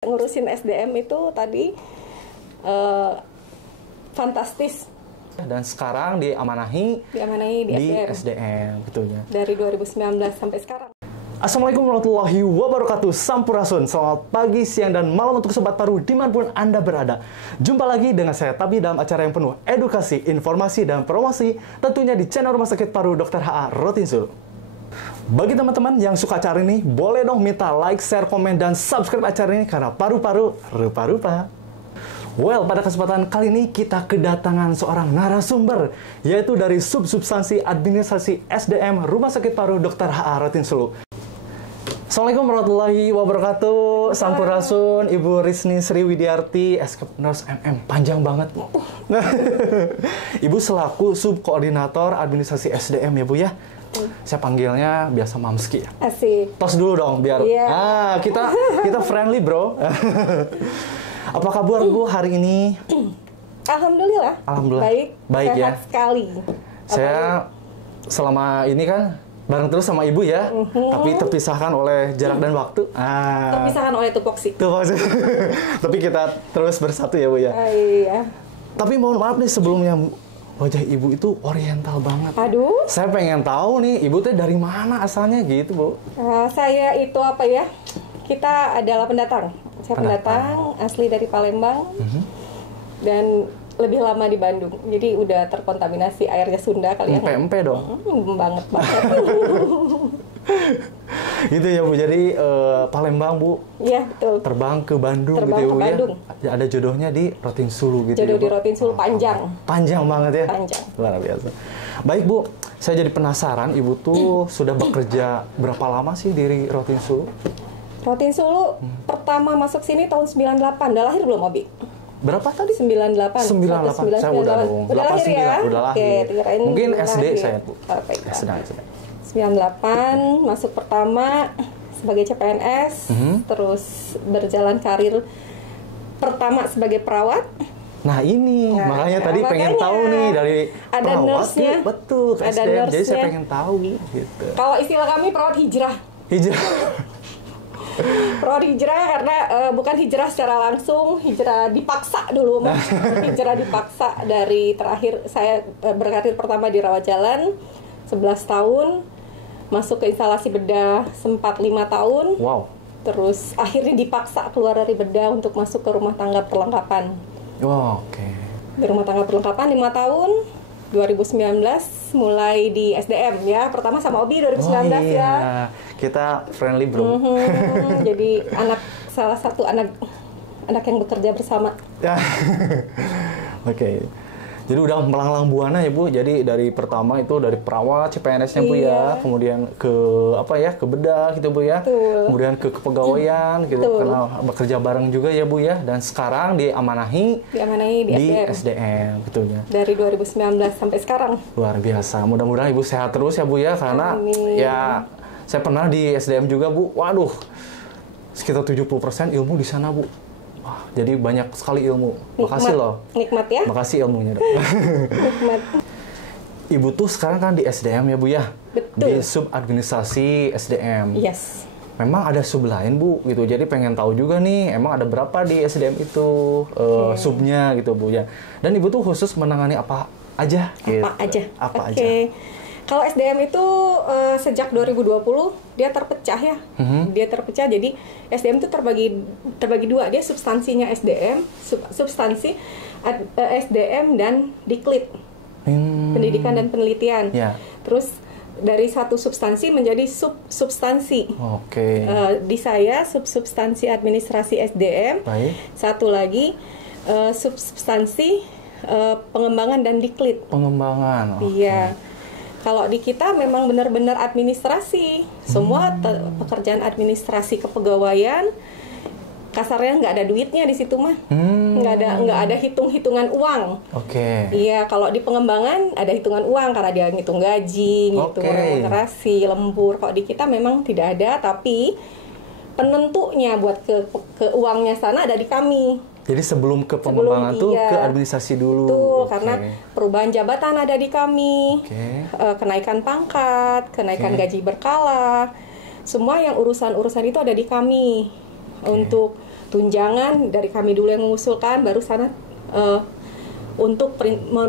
Ngurusin SDM itu tadi fantastis. Dan sekarang diamanahi di SDM betulnya. Dari 2019 sampai sekarang. Assalamualaikum warahmatullahi wabarakatuh. Sampurasun. Selamat pagi, siang, dan malam untuk Sobat Paru dimanapun Anda berada. Jumpa lagi dengan saya Tabi dalam acara yang penuh edukasi, informasi, dan promosi, tentunya di channel Rumah Sakit Paru Dr. H.A. Rotinsul. Bagi teman-teman yang suka acara ini, boleh dong minta like, share, komen, dan subscribe acara ini karena paru-paru rupa-rupa. Well, pada kesempatan kali ini kita kedatangan seorang narasumber, yaitu dari Substansi Administrasi SDM Rumah Sakit Paru Dr. H.A. Rotinsul. Assalamualaikum warahmatullahi wabarakatuh. Sampurasun, Ibu Risni Sri Widiarti, Eskep Nurse MM. Panjang banget, Bu. Ibu selaku Subkoordinator Administrasi SDM ya, Bu ya. Saya panggilnya biasa Mamski. Asik. Tos dulu dong biar kita friendly, Bro. Apa kabar Bu hari ini? Alhamdulillah. Baik ya. Sekali. Saya selama ini kan bareng terus sama Ibu ya, tapi terpisahkan oleh jarak dan waktu. Terpisahkan oleh tupoksi. Tapi kita terus bersatu ya Bu ya. Iya. Tapi mohon maaf nih sebelumnya, wajah Ibu itu oriental banget. Aduh. Saya pengen tahu nih, Ibu tuh dari mana asalnya gitu, Bu? Saya itu apa ya? Kita adalah pendatang. Saya pendatang asli dari Palembang. Dan lebih lama di Bandung. Jadi udah terkontaminasi airnya Sunda kali ya. Empe dong. Banget. Gitu ya Bu. Jadi Palembang Bu. Iya, betul. Terbang ke Bandung gitu ya Bu Bandung. Ya. Ada jodohnya di Rotinsulu gitu. Jodoh ya, di Rotinsulu panjang. Panjang banget ya. Panjang. Luar biasa. Baik Bu, saya jadi penasaran Ibu tuh sudah bekerja berapa lama sih di Rotinsulu? Rotinsulu pertama masuk sini tahun 98. Udah lahir belum, Abi? Berapa tadi? 98. 98. Saya udah dong. Udah lahir ya? Udah lahir. Oke, mungkin SD saya, Bu. SD. 98 masuk pertama sebagai CPNS, terus berjalan karir pertama sebagai perawat. Nah ini, makanya tadi pengen tahu nih dari ada perawat nurse-nya. Betul, ke ada SDM. Jadi saya nurse-nya. pengen tahu gitu. Kalau istilah kami perawat hijrah. Perawat hijrah karena bukan hijrah secara langsung, hijrah dipaksa dulu. Hijrah dipaksa dari terakhir saya berkarir pertama di rawat jalan 11 tahun, masuk ke instalasi bedah sempat 5 tahun. Wow. Terus akhirnya dipaksa keluar dari bedah untuk masuk ke rumah tangga perlengkapan. Wow, oke. Di rumah tangga perlengkapan 5 tahun. 2019 mulai di SDM ya. Pertama sama Obi 2019 ya. Kita friendly, Bro. Jadi salah satu anak yang bekerja bersama. Oke. Jadi udah melanglang buana ya Bu. Jadi dari pertama itu dari perawat CPNS-nya Bu ya, kemudian ke ke bedah gitu Bu ya. Betul. Kemudian ke kepegawaian gitu karena bekerja bareng juga ya Bu ya. Dan sekarang diamanahi di SDM betulnya. Dari 2019 sampai sekarang. Luar biasa. Mudah-mudahan Ibu sehat terus ya Bu ya, karena ya saya pernah di SDM juga Bu. Waduh. Sekitar 70% ilmu di sana Bu. Wah, jadi banyak sekali ilmu. Makasih loh. Nikmat ya. Makasih ilmunya. Nikmat. Ibu tuh sekarang kan di SDM ya Bu ya. Betul. Di sub administrasi SDM. Yes. Memang ada sub lain Bu gitu. Jadi pengen tahu juga nih, emang ada berapa di SDM itu subnya gitu Bu ya. Dan Ibu tuh khusus menangani apa aja? Apa aja? Kalau SDM itu sejak 2020 dia terpecah ya. Dia terpecah, jadi SDM itu terbagi dua. Dia substansinya SDM, substansi SDM dan Diklit. Pendidikan dan penelitian. Yeah. Terus dari satu substansi menjadi substansi. Oke. Di saya substansi administrasi SDM. Baik. Satu lagi substansi pengembangan dan Diklit. Pengembangan. Iya. Kalau di kita memang benar-benar administrasi, semua pekerjaan administrasi kepegawaian, kasarnya nggak ada duitnya di situ mah, nggak ada hitung-hitungan uang. Oke. Iya, kalau di pengembangan ada hitungan uang karena dia ngitung gaji, ngitung remunerasi, lembur. Kalau di kita memang tidak ada, tapi penentunya buat ke uangnya sana ada di kami. Jadi sebelum ke pengembangan tuh ke administrasi dulu. Tuh, karena perubahan jabatan ada di kami, kenaikan pangkat, kenaikan gaji berkala, semua yang urusan-urusan itu ada di kami. Untuk tunjangan dari kami dulu yang mengusulkan, baru sana untuk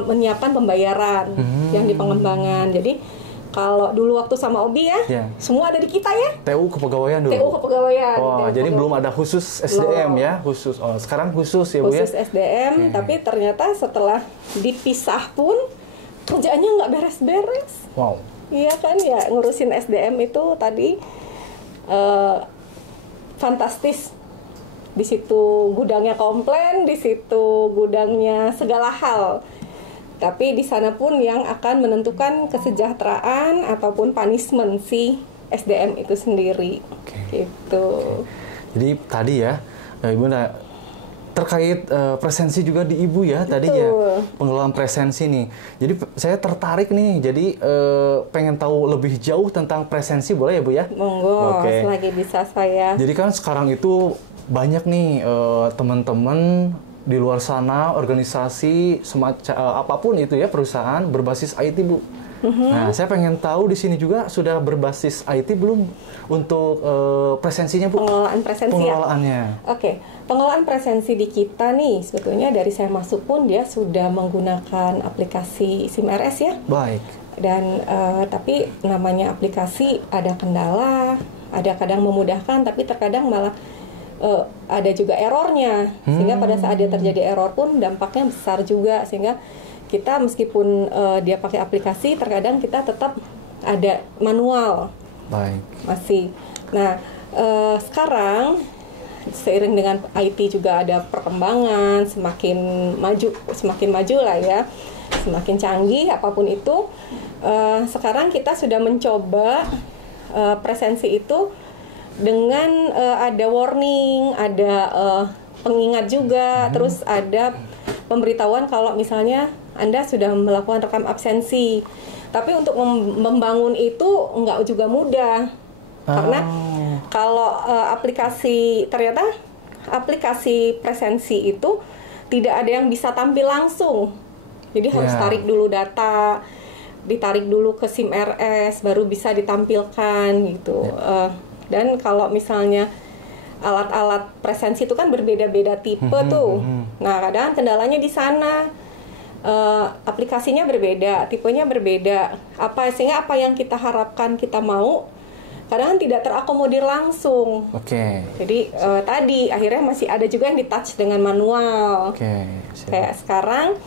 menyiapkan pembayaran yang di pengembangan. Jadi kalau dulu waktu sama Obi ya, semua ada di kita ya. TU kepegawaian dulu. TU kepegawaian. Wah, jadi belum ada khusus SDM ya, khusus. Oh, sekarang khusus ya Bu ya. Khusus SDM, tapi ternyata setelah dipisah pun kerjaannya nggak beres-beres. Wow. Iya kan ya, ngurusin SDM itu tadi fantastis. Di situ gudangnya komplain, di situ gudangnya segala hal. Tapi di sana pun yang akan menentukan kesejahteraan ataupun punishment si SDM itu sendiri. Gitu. Jadi tadi ya, Ibu terkait presensi juga di Ibu ya. Betul. Tadi ya pengelolaan presensi nih. Jadi saya tertarik nih. Jadi pengen tahu lebih jauh tentang presensi, boleh ya Bu ya? Monggo, selagi bisa saya. Jadi kan sekarang itu banyak nih teman-teman di luar sana, organisasi semacam apapun itu ya, perusahaan berbasis IT Bu. Nah, saya pengen tahu di sini juga sudah berbasis IT belum untuk presensinya Bu? Pengelolaan presensi. Pengelolaannya. Oke, pengelolaan presensi di kita nih sebetulnya dari saya masuk pun dia sudah menggunakan aplikasi SIMRS ya. Baik. Dan tapi namanya aplikasi ada kendala, ada kadang memudahkan, tapi terkadang malah ada juga errornya, sehingga pada saat dia terjadi error pun dampaknya besar juga, sehingga kita meskipun dia pakai aplikasi, terkadang kita tetap ada manual. Baik. Masih. Nah, sekarang seiring dengan IT juga ada perkembangan, semakin maju lah ya, semakin canggih apapun itu. Sekarang kita sudah mencoba presensi itu dengan ada warning, ada pengingat juga, terus ada pemberitahuan kalau misalnya Anda sudah melakukan rekam absensi. Tapi untuk membangun itu nggak juga mudah, karena kalau ternyata aplikasi presensi itu tidak ada yang bisa tampil langsung, jadi harus tarik dulu data, ditarik dulu ke SIMRS baru bisa ditampilkan gitu. Dan kalau misalnya alat-alat presensi itu kan berbeda-beda tipe tuh. Nah, kadang kendalanya di sana. Aplikasinya berbeda, tipenya berbeda. Sehingga apa yang kita harapkan, kita mau, kadang tidak terakomodir langsung. Jadi tadi akhirnya masih ada juga yang di-touch dengan manual. Kayak sekarang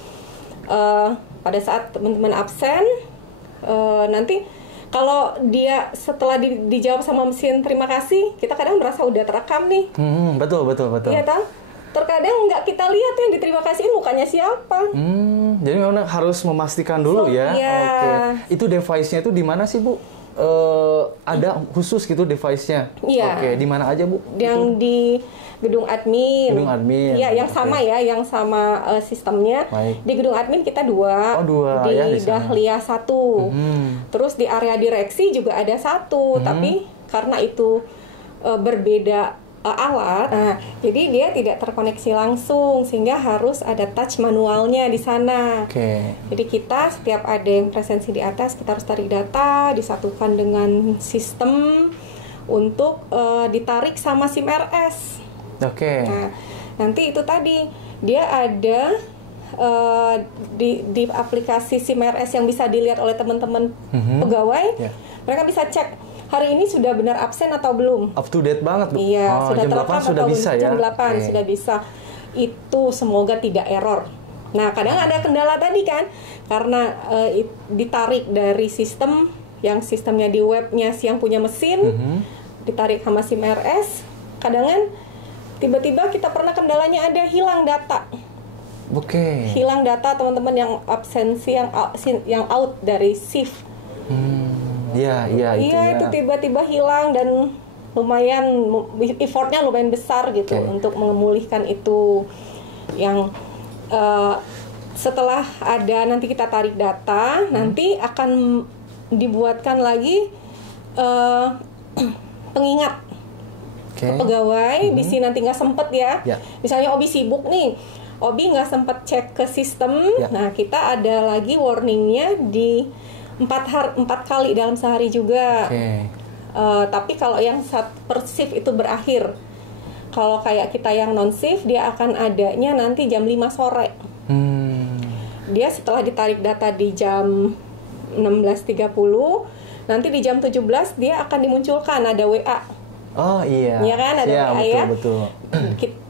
pada saat teman-teman absen, nanti kalau dia setelah dijawab sama mesin terima kasih, kita kadang merasa udah terekam nih. Betul. Iya kan? Terkadang nggak kita lihat yang diterima kasihin mukanya siapa. Jadi memang harus memastikan dulu ya. Iya. Itu device-nya itu di mana sih Bu? Ada khusus gitu device-nya? Iya. Di mana aja Bu? Yang di gedung admin. Gedung admin. Iya, yang sama ya, yang sama sistemnya. Baik. Di gedung admin kita dua. Di Dahlia 1. Terus di area direksi juga ada 1, tapi karena itu berbeda alat, jadi dia tidak terkoneksi langsung, sehingga harus ada touch manualnya di sana. Jadi kita setiap ada yang presensi di atas, kita harus tarik data, disatukan dengan sistem untuk ditarik sama SIMRS. Nah, nanti itu tadi dia ada di aplikasi SIMRS yang bisa dilihat oleh teman-teman pegawai. Mereka bisa cek hari ini sudah benar absen atau belum. Up to date banget Bu. Iya, sudah jam 8 sudah bisa ya. Jam 8 sudah bisa. Itu semoga tidak error. Nah, kadang ada kendala tadi kan, karena ditarik dari sistem yang sistemnya di webnya si yang punya mesin, ditarik sama SIMRS. Kadang kan tiba-tiba kita pernah kendalanya ada hilang data. Hilang data teman-teman yang absensi, yang out dari shift. Itu tiba-tiba hilang dan lumayan effortnya lumayan besar gitu untuk memulihkan itu. Yang setelah ada nanti kita tarik data, nanti akan dibuatkan lagi pengingat ke pegawai. Bisi nanti nggak sempet ya. Misalnya Obi sibuk nih, Obi nggak sempet cek ke sistem. Nah, kita ada lagi warningnya di 4 kali dalam sehari juga. Tapi kalau yang per shift itu berakhir, Kalau kayak kita yang non-shift, dia akan adanya nanti jam 5 sore. Dia setelah ditarik data di jam 16.30, nanti di jam 17 dia akan dimunculkan ada WA. Oh iya. Ya kan, ada WA betul, ya. Betul.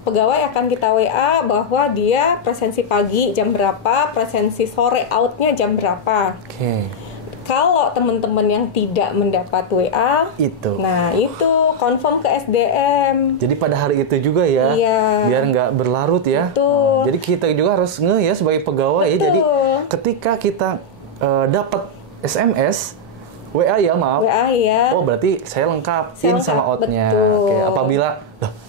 Pegawai akan kita WA bahwa dia presensi pagi jam berapa, presensi sore outnya jam berapa. Oke. Kalau teman-teman yang tidak mendapat WA, nah itu confirm ke SDM. Jadi pada hari itu juga ya, biar nggak berlarut ya. Betul. Jadi kita juga harus ya sebagai pegawai. Betul. Jadi ketika kita dapat SMS, WA ya maaf. WA ya. Oh berarti saya lengkap sama outnya. Betul. Oke. Apabila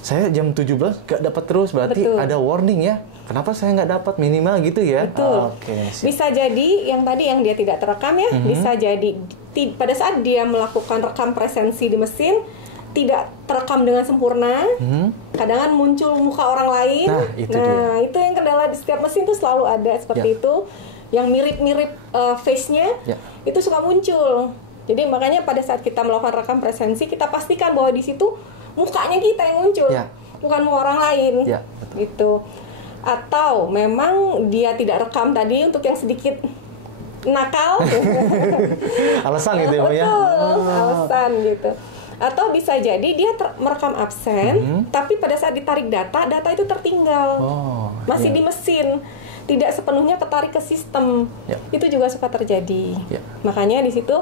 saya jam 17 nggak dapat terus, berarti ada warning ya. Kenapa saya nggak dapat minimal gitu ya? Betul. Oke. Bisa jadi yang tadi yang dia tidak terekam ya, bisa jadi pada saat dia melakukan rekam presensi di mesin tidak terekam dengan sempurna. Kadang muncul muka orang lain. Nah, itu yang kendala di setiap mesin tuh selalu ada seperti itu. Yang mirip-mirip face-nya itu suka muncul. Jadi makanya pada saat kita melakukan rekam presensi, kita pastikan bahwa di situ mukanya kita yang muncul, bukan muka orang lain. Gitu. Atau memang dia tidak rekam tadi untuk yang sedikit nakal. Alasan gitu ya. Betul, alasan gitu. Atau bisa jadi dia merekam absen, tapi pada saat ditarik data itu tertinggal. Masih di mesin. Tidak sepenuhnya ketarik ke sistem. Itu juga suka terjadi. Makanya di situ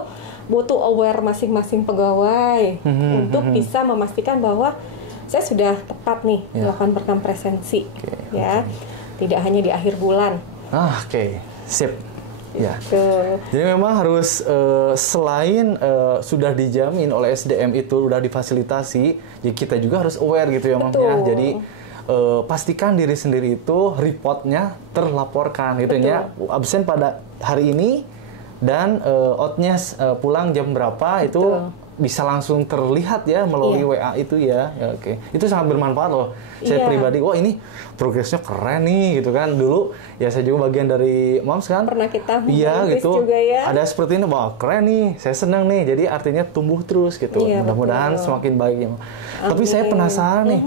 butuh aware masing-masing pegawai untuk bisa memastikan bahwa saya sudah tepat nih melakukan rekam presensi, tidak hanya di akhir bulan. Sip. Ya. Jadi memang harus selain sudah dijamin oleh SDM itu sudah difasilitasi, ya kita juga harus aware gitu ya, Mam ya. Jadi pastikan diri sendiri itu reportnya terlaporkan gitu ya. Absen pada hari ini dan outnya pulang jam berapa itu bisa langsung terlihat ya melalui WA itu ya. Oke. Itu sangat bermanfaat loh. Saya pribadi, wah ini progresnya keren nih gitu kan. Dulu ya saya juga bagian dari Moms kan. Pernah kita gitu. Juga ya. Ada seperti ini, wah keren nih. Saya senang nih. Jadi artinya tumbuh terus gitu. Mudah-mudahan semakin baik ya. Tapi saya penasaran nih.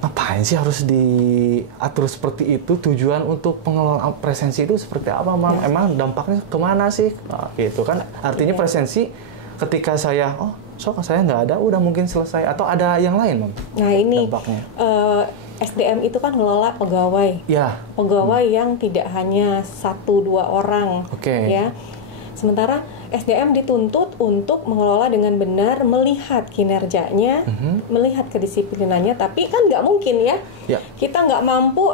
Ngapain sih harus diatur seperti itu? Tujuan untuk pengelolaan presensi itu seperti apa, Mam? Emang dampaknya kemana sih? Gitu kan. Artinya presensi ketika saya, saya nggak ada, udah mungkin selesai. Atau ada yang lain, Mam? Nah ini, SDM itu kan ngelola pegawai. Pegawai yang tidak hanya 1-2 orang. Ya. Sementara SDM dituntut untuk mengelola dengan benar, melihat kinerjanya, melihat kedisiplinannya. Tapi kan nggak mungkin ya. Kita nggak mampu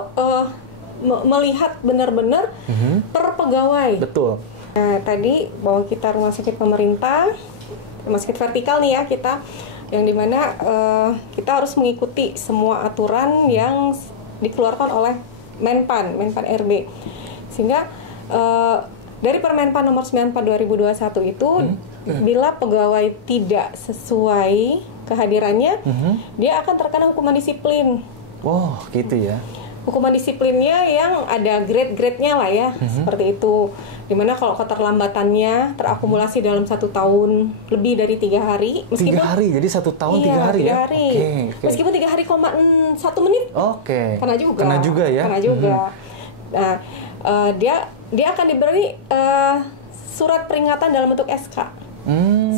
melihat benar-benar per pegawai. Betul. Nah, tadi bahwa kita rumah sakit pemerintah, rumah sakit vertikal nih ya kita, yang dimana kita harus mengikuti semua aturan yang dikeluarkan oleh Menpan RB. Sehingga dari Permenpan nomor 94 2021 itu bila pegawai tidak sesuai kehadirannya, dia akan terkena hukuman disiplin. Oh, gitu ya. Hukuman disiplinnya yang ada grade-grade-nya lah ya, seperti itu. Dimana kalau keterlambatannya terakumulasi dalam 1 tahun lebih dari 3 hari, meskipun 3 hari, jadi 1 tahun 3 hari 3 ya? hari. Meskipun 3 hari, 1 menit. Kena juga ya? Kena juga. Nah, dia akan diberi surat peringatan dalam bentuk SK.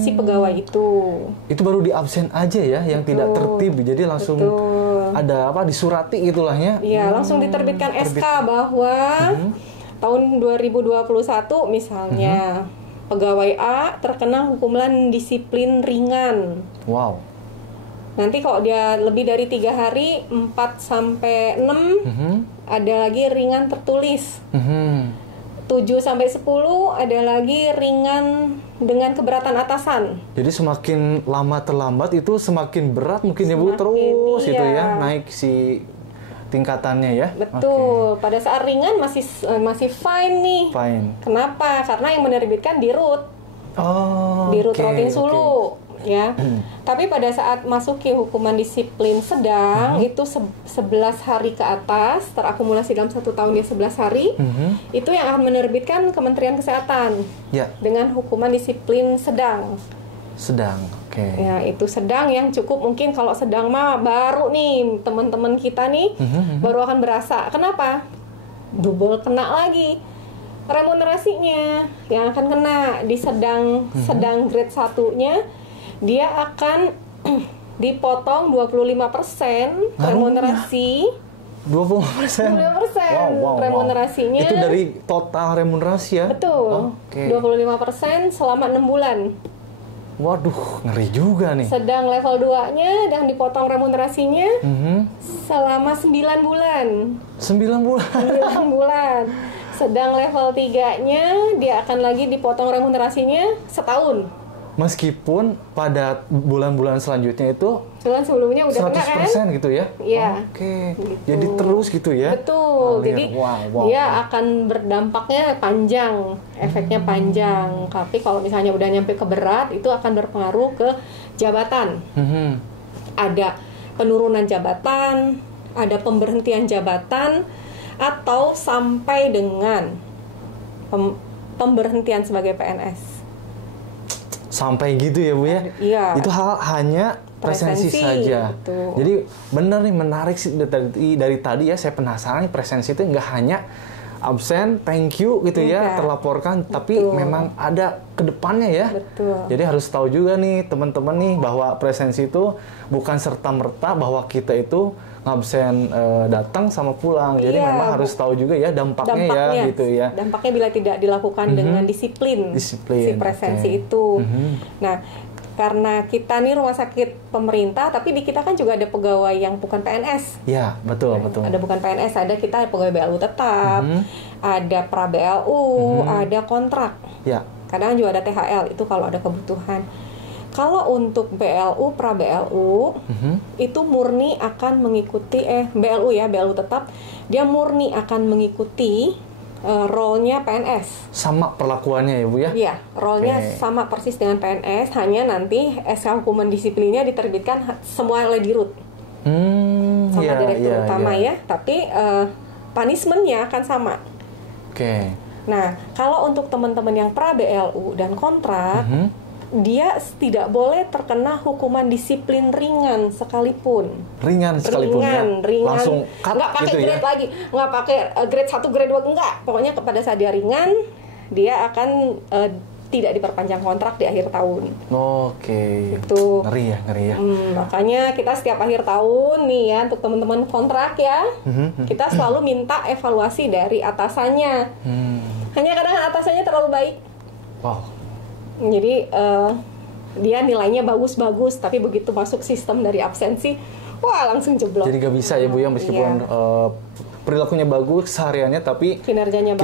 Si pegawai itu baru di absen aja ya, yang tidak tertib, jadi langsung ada disurati gitulah ya. Iya, langsung diterbitkan SK bahwa tahun 2021 misalnya pegawai A terkena hukuman disiplin ringan. Wow. Nanti kalau dia lebih dari 3 hari, 4 sampai 6 ada lagi ringan tertulis. 7 sampai 10 ada lagi ringan dengan keberatan atasan. Jadi semakin lama terlambat itu semakin berat mungkin ya Bu, terus itu ya naik si tingkatannya ya. Betul. Pada saat ringan masih fine nih. Kenapa? Karena yang menerbitkan Dirut. Dirut Rotin Sulu. Ya. Tapi pada saat masuki hukuman disiplin sedang itu 11 hari ke atas, terakumulasi dalam 1 tahun dia 11 hari, itu yang akan menerbitkan Kementerian Kesehatan dengan hukuman disiplin sedang. Ya, itu sedang yang cukup, mungkin kalau sedang mah baru nih teman-teman kita nih baru akan berasa. Kenapa? Double kena lagi remunerasinya yang akan kena di sedang grade 1-nya, dia akan dipotong 25% remunerasi. 20%. 25% remunerasinya. Itu dari total remunerasi ya? Betul. 25% selama 6 bulan. Waduh, ngeri juga nih. Sedang level 2-nya dan dipotong remunerasinya selama 9 bulan. 9 bulan? 9 bulan. Sedang level 3-nya dia akan lagi dipotong remunerasinya setahun. Meskipun pada bulan-bulan selanjutnya itu bulan sebelumnya udah kena kan? 100% gitu ya? Iya. Oke. Gitu. Jadi terus gitu ya? Betul. Ngalir. Jadi dia akan berdampaknya panjang, efeknya panjang. Tapi kalau misalnya udah nyampe ke berat, itu akan berpengaruh ke jabatan. Ada penurunan jabatan, ada pemberhentian jabatan, atau sampai dengan pemberhentian sebagai PNS. Sampai gitu ya Bu ya? Iya. Itu hanya presensi saja. Betul. Jadi benar nih, menarik sih dari tadi ya, saya penasaran nih, presensi itu nggak hanya absen, thank you gitu ya, terlaporkan, tapi memang ada kedepannya ya. Betul. Jadi harus tahu juga nih teman-teman nih bahwa presensi itu bukan serta-merta bahwa kita itu ngabsen datang sama pulang. Jadi memang harus tahu juga ya dampaknya ya gitu ya. Dampaknya bila tidak dilakukan dengan disiplin si presensi itu. Nah, karena kita nih rumah sakit pemerintah, tapi di kita kan juga ada pegawai yang bukan PNS. Ya, betul, betul. Ada bukan PNS, ada kita pegawai BLU tetap, ada pra BLU, ada kontrak. Ya. Kadang juga ada THL, itu kalau ada kebutuhan. Kalau untuk BLU, pra BLU, itu murni akan mengikuti, BLU ya, BLU tetap, dia murni akan mengikuti role-nya PNS. Sama perlakuannya ya Bu ya? Iya, role-nya sama persis dengan PNS, hanya nanti SK hukuman disiplinnya diterbitkan semua oleh Dirut. Sama direktur utama ya, tapi punishment-nya akan sama. Nah, kalau untuk teman-teman yang pra BLU dan kontrak, dia tidak boleh terkena hukuman disiplin ringan sekalipun. Ringan sekalipun ringan. Langsung cut nggak pakai gitu grade ya? lagi, nggak pakai grade 1, grade 2, enggak. Pokoknya pada saat dia ringan, dia akan tidak diperpanjang kontrak di akhir tahun. Itu ngeri ya. Makanya kita setiap akhir tahun nih ya, untuk teman-teman kontrak ya, kita selalu minta evaluasi dari atasannya. Hanya kadang atasannya terlalu baik. Jadi dia nilainya bagus-bagus, tapi begitu masuk sistem dari absensi, wah langsung jeblok. Jadi nggak bisa ya Bu ya, meskipun perilakunya bagus sehariannya, tapi kinerjanya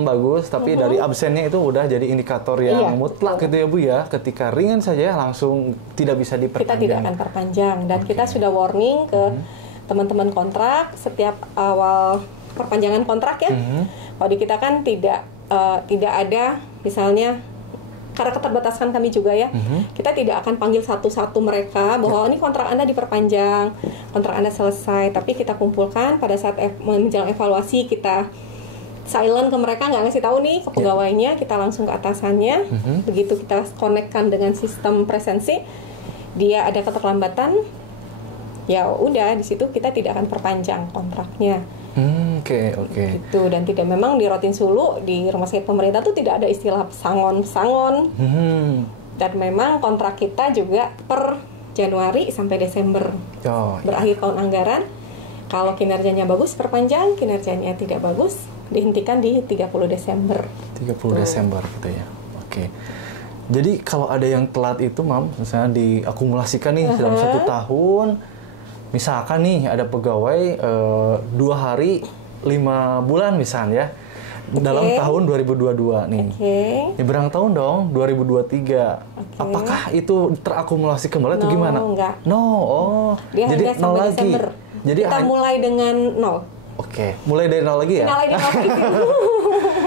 bagus, tapi dari absennya itu udah jadi indikator yang mutlak gitu ya Bu ya. Ketika ringan saja langsung tidak bisa diperpanjang. Kita tidak akan perpanjang, dan kita sudah warning ke teman-teman kontrak setiap awal perpanjangan kontrak ya. Kalau di kita kan tidak ada, misalnya karena keterbatasan kami juga ya, kita tidak akan panggil satu-satu mereka bahwa ini kontrak Anda diperpanjang, kontrak Anda selesai, tapi kita kumpulkan pada saat menjelang evaluasi, kita silent ke mereka, nggak ngasih tahu nih ke pegawainya, kita langsung ke atasannya. Begitu kita connect-kan dengan sistem presensi, dia ada keterlambatan, ya udah di situ kita tidak akan perpanjang kontraknya. Gitu. Dan tidak, memang di Rotin Sulu di rumah sakit pemerintah tuh tidak ada istilah sangon-sangon. Dan memang kontrak kita juga per Januari sampai Desember. Berakhir tahun anggaran. Kalau kinerjanya bagus perpanjang, kinerjanya tidak bagus dihentikan di 30 Desember. 30 Desember gitu ya. Jadi kalau ada yang telat itu misalnya diakumulasikan nih dalam 1 tahun. Misalkan nih ada pegawai 2 hari 5 bulan misalnya dalam tahun 2022 nih. Ya berang tahun dong, 2023. Apakah itu terakumulasi kembali atau gimana? Enggak. Dia jadi hanya sampai lagi. Desember. Jadi kita mulai dengan 0. Mulai dari 0 lagi ya?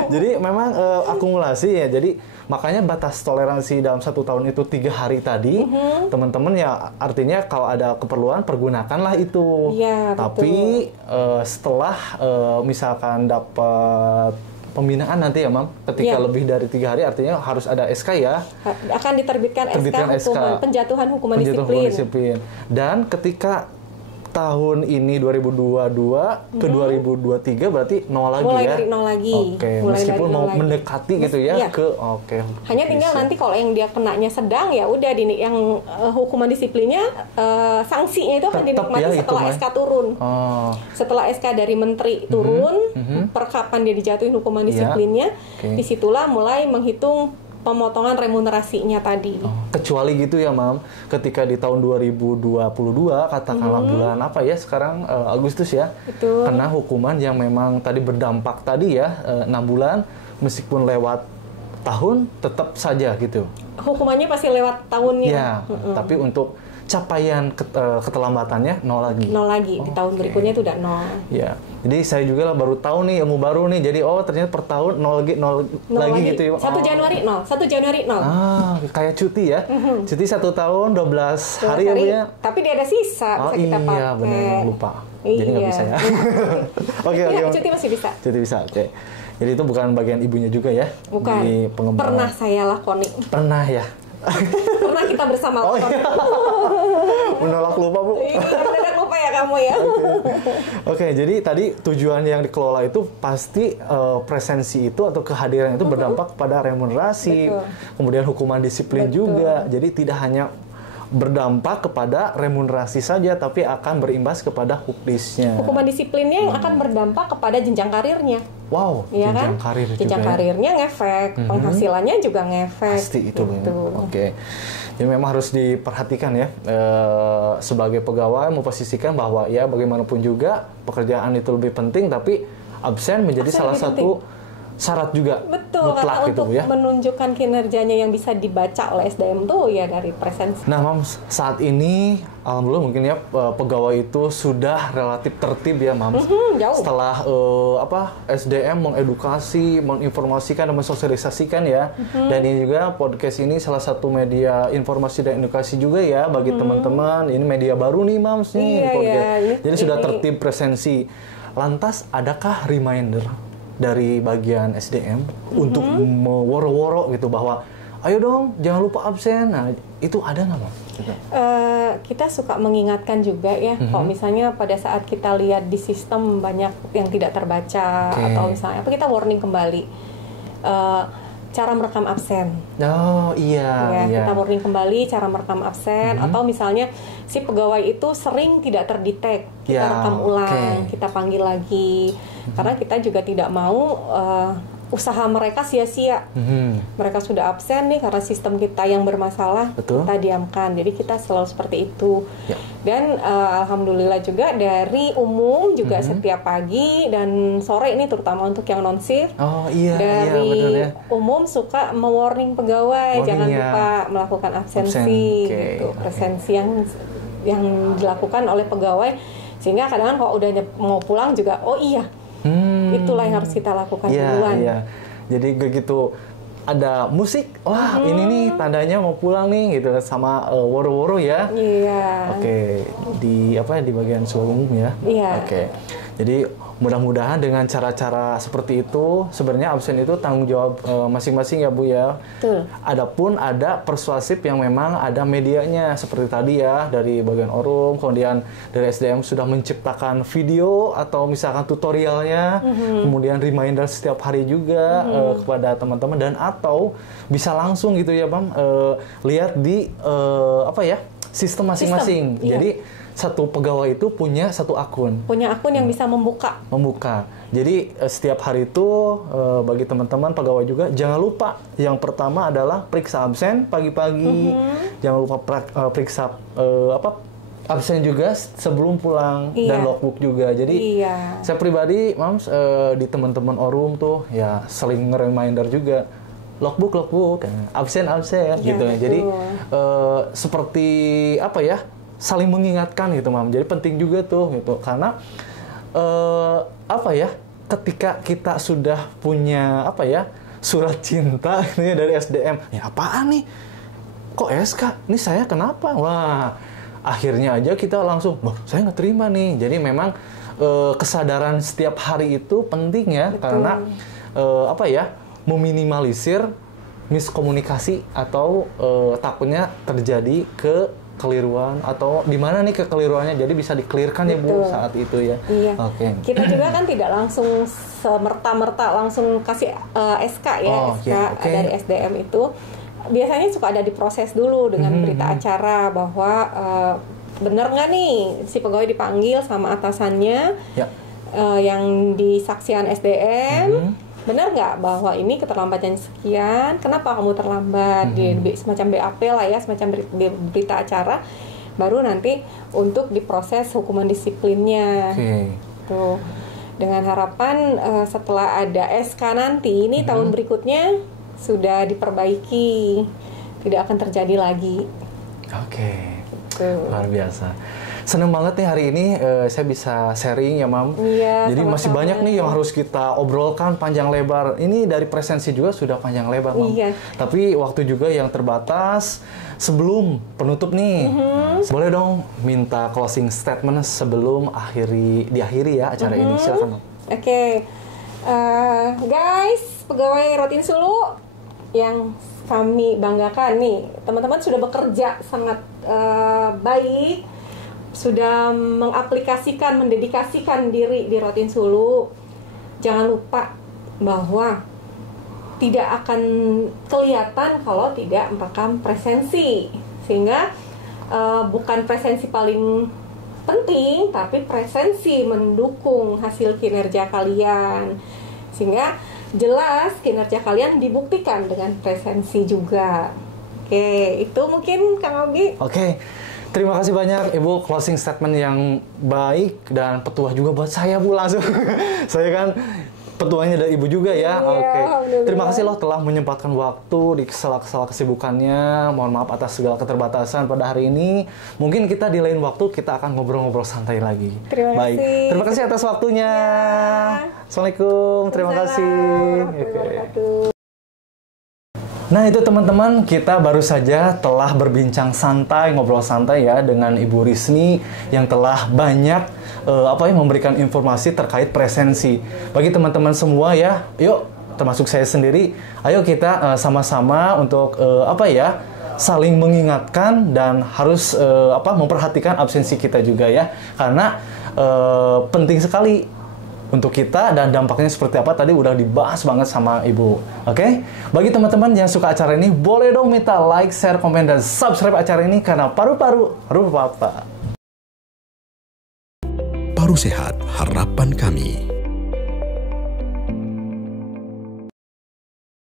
Jadi memang akumulasi ya. Jadi makanya batas toleransi dalam 1 tahun itu 3 hari tadi. Teman-teman ya, artinya kalau ada keperluan pergunakanlah itu. Ya, tapi setelah misalkan dapat pembinaan nanti ya, Mam. Ketika lebih dari 3 hari artinya harus ada SK ya. Akan diterbitkan SK, penjatuhan hukuman disiplin. Dan ketika tahun ini 2022 ke 2023 berarti nol lagi mulai ya. Dari nol lagi. Oke, meskipun mau mendekati gitu ya ke Hanya tinggal nanti kalau yang dia kenanya sedang ya udah yang hukuman disiplinnya sanksinya itu akan dinikmati setelah SK turun. Setelah SK dari menteri turun, per kapan dia dijatuhin hukuman disiplinnya, disitulah mulai menghitung pemotongan remunerasinya tadi. Kecuali gitu ya, Mam, ketika di tahun 2022 katakanlah bulan apa ya sekarang Agustus ya, kena hukuman yang memang tadi berdampak tadi ya 6 bulan meskipun lewat tahun tetap saja gitu. Hukumannya pasti lewat tahunnya. Ya, tapi untuk capaian keterlambatannya nol lagi. Nol lagi, di tahun berikutnya itu udah nol. Ya, jadi saya juga lah baru tahu nih ilmu baru nih. Jadi ternyata per tahun nol lagi gitu ya. 1 Januari 0, 1 Januari 0. Kayak cuti ya. Cuti 1 tahun 12 hari ya Bu ya. Tapi dia ada sisa bisa kita pakai. Iya, benar lupa. Jadi nggak bisa ya. Oke. Cuti masih bisa. Cuti bisa, oke. Jadi itu bukan bagian ibunya juga ya? Bukan. Di pengembangan. Pernah saya lakoni. Pernah ya? Pernah kita bersama lakoni. Menolak lupa, Bu. Mendadak lupa ya kamu ya. Oke, jadi tadi tujuan yang dikelola itu pasti presensi itu atau kehadiran itu berdampak pada remunerasi, kemudian hukuman disiplin juga. Jadi tidak hanya berdampak kepada remunerasi saja, tapi akan berimbas kepada hukdisnya. Hukuman disiplinnya yang akan berdampak kepada jenjang karirnya. Wow, ya jenjang kan? karir juga. Jenjang karirnya ngefek, penghasilannya juga ngefek. Pasti itu. Oke. Jadi memang harus diperhatikan ya, sebagai pegawai memposisikan bahwa ya bagaimanapun juga pekerjaan itu lebih penting, tapi absen menjadi salah satu syarat juga. Betul, mutlak karena gitu, untuk ya. menunjukkan kinerjanya yang bisa dibaca oleh SDM tuh ya dari presensi. Nah, Mam, saat ini alhamdulillah mungkin ya pegawai itu sudah relatif tertib ya, Mam. Jauh. Setelah SDM mengedukasi, menginformasikan dan mensosialisasikan ya. Dan ini juga podcast ini salah satu media informasi dan edukasi juga ya bagi teman-teman. Ini media baru nih, Mams nih. Jadi sudah tertib presensi. Lantas adakah reminder dari bagian SDM untuk meworo-woro gitu bahwa ayo dong jangan lupa absen? Nah, itu ada nggak, Mam? Kita suka mengingatkan juga ya, kalau misalnya pada saat kita lihat di sistem banyak yang tidak terbaca atau misalnya apa, kita warning kembali cara merekam absen. Kita warning kembali cara merekam absen, atau misalnya si pegawai itu sering tidak terdetek, kita rekam ulang, kita panggil lagi, karena kita juga tidak mau usaha mereka sia-sia. Mereka sudah absen nih karena sistem kita yang bermasalah, kita diamkan. Jadi kita selalu seperti itu. Dan alhamdulillah juga dari umum juga setiap pagi dan sore ini terutama untuk yang non-shift. Dari umum suka mewarning pegawai, jangan lupa melakukan absensi gitu. Presensi yang dilakukan oleh pegawai, sehingga kadang-kadang kalau udah mau pulang juga itulah yang harus kita lakukan duluan. Jadi begitu ada musik, ini nih tandanya mau pulang nih gitu, sama woro-woro ya. Oke, di bagian suara umum ya. Oke. Jadi mudah-mudahan dengan cara-cara seperti itu sebenarnya absen itu tanggung jawab masing-masing ya, Bu ya. Adapun ada persuasif yang memang ada medianya seperti tadi ya, dari bagian Orum, kemudian dari SDM sudah menciptakan video atau misalkan tutorialnya, kemudian reminder setiap hari juga kepada teman-teman, dan atau bisa langsung gitu ya, Bang, lihat di sistem masing-masing. Jadi satu pegawai itu punya satu akun. Punya akun yang bisa membuka. Jadi setiap hari itu bagi teman-teman pegawai juga jangan lupa, yang pertama adalah periksa absen pagi-pagi. Jangan lupa periksa absen juga sebelum pulang, dan logbook juga. Jadi saya pribadi, Mams, di teman-teman Orum tuh ya sering nge-reminder juga. Logbook, absen gitu. Jadi seperti saling mengingatkan gitu, Mam. Jadi penting juga tuh gitu, karena ketika kita sudah punya surat cinta gitu ya dari SDM, ya apaan nih? Kok SK? Ini saya kenapa? Wah, akhirnya aja kita langsung, saya nggak terima nih. Jadi memang kesadaran setiap hari itu penting ya. Karena apa ya, meminimalisir miskomunikasi atau takutnya terjadi kekeliruan atau di mana nih kekeliruannya, jadi bisa di-clearkan ya Bu saat itu ya. Iya. Oke. Kita juga kan tidak langsung semerta-merta langsung kasih SK ya, SK dari SDM itu biasanya suka ada diproses dulu dengan berita acara bahwa benar nggak nih si pegawai dipanggil sama atasannya yang di saksian SDM. Benar nggak bahwa ini keterlambatan sekian, kenapa kamu terlambat, di semacam BAP lah ya, semacam berita acara, baru nanti untuk diproses hukuman disiplinnya. Tuh. Dengan harapan setelah ada SK nanti, ini tahun berikutnya sudah diperbaiki, tidak akan terjadi lagi. Luar biasa. Seneng banget nih hari ini saya bisa sharing ya Mam. Iya, jadi masih banyak nih yang harus kita obrolkan panjang lebar. Ini dari presensi juga sudah panjang lebar Mam. Iya. Tapi waktu juga yang terbatas. Sebelum penutup nih, boleh dong minta closing statement sebelum diakhiri ya acara ini. Silakan Mam. Guys, pegawai Rotin Sulu yang kami banggakan nih, teman-teman sudah bekerja sangat baik, sudah mengaplikasikan, mendedikasikan diri di Rotin Sulu. Jangan lupa bahwa tidak akan kelihatan kalau tidak merekam presensi, sehingga bukan presensi paling penting, tapi presensi mendukung hasil kinerja kalian, sehingga jelas kinerja kalian dibuktikan dengan presensi juga. Itu mungkin Kang Ogi. Terima kasih banyak Ibu, closing statement yang baik dan petuah juga buat saya Bu langsung. Saya kan petuahnya dari Ibu juga ya. Terima kasih loh telah menyempatkan waktu di sela-sela kesibukannya. Mohon maaf atas segala keterbatasan pada hari ini. Mungkin kita di lain waktu kita akan ngobrol-ngobrol santai lagi. Terima kasih. Terima kasih atas waktunya. Assalamualaikum. Terima kasih. Nah itu teman-teman, kita baru saja telah berbincang santai, ngobrol santai ya dengan Ibu Risni yang telah banyak memberikan informasi terkait presensi. Bagi teman-teman semua ya, yuk termasuk saya sendiri, ayo kita sama-sama untuk saling mengingatkan dan harus memperhatikan absensi kita juga ya, karena penting sekali untuk kita dan dampaknya seperti apa tadi udah dibahas banget sama Ibu. Bagi teman-teman yang suka acara ini, boleh dong minta like, share, komen, dan subscribe acara ini karena paru-paru rupa apa. Paru Sehat, harapan kami.